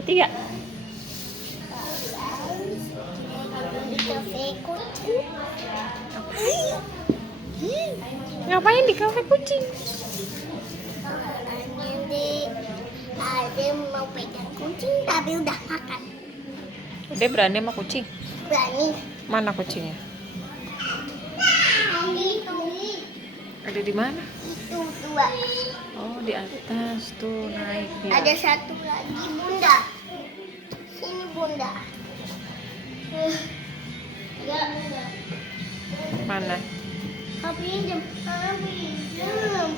3. Di kafe kucing. Ngapain di kafe kucing? Ada mau pegang kucing tapi udah makan. Udah berani sama kucing? Berani. Mana kucingnya? Ada di mana? Itu 2. Oh, di atas tuh naik dia. Ada 1 lagi bunda. Sini bunda. Ya bunda. Mana? Pinjam. Pinjam.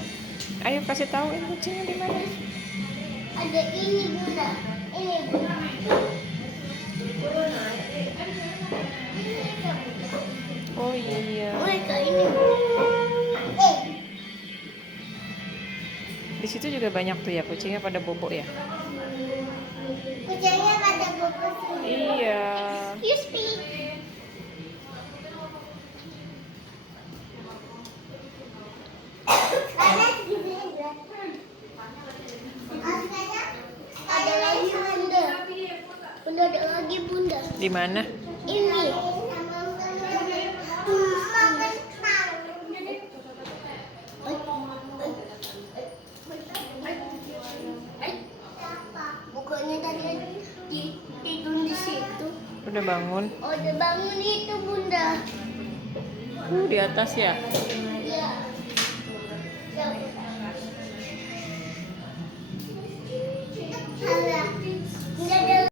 Ayo kasih tahu kucingnya di mana. Ada ini bunda. Ini bunda. Oh iya. Mereka ini. Di situ juga banyak tuh ya kucingnya pada bobo ya. Kucingnya pada bobo semua. Iya. You speak. Ada lagi bunda. Bunda ada lagi bunda. Di mana? Ini. Bukannya tadi tidur di situ. Udah bangun? Oh, udah bangun itu bunda. Di atas ya. Iya. Ya.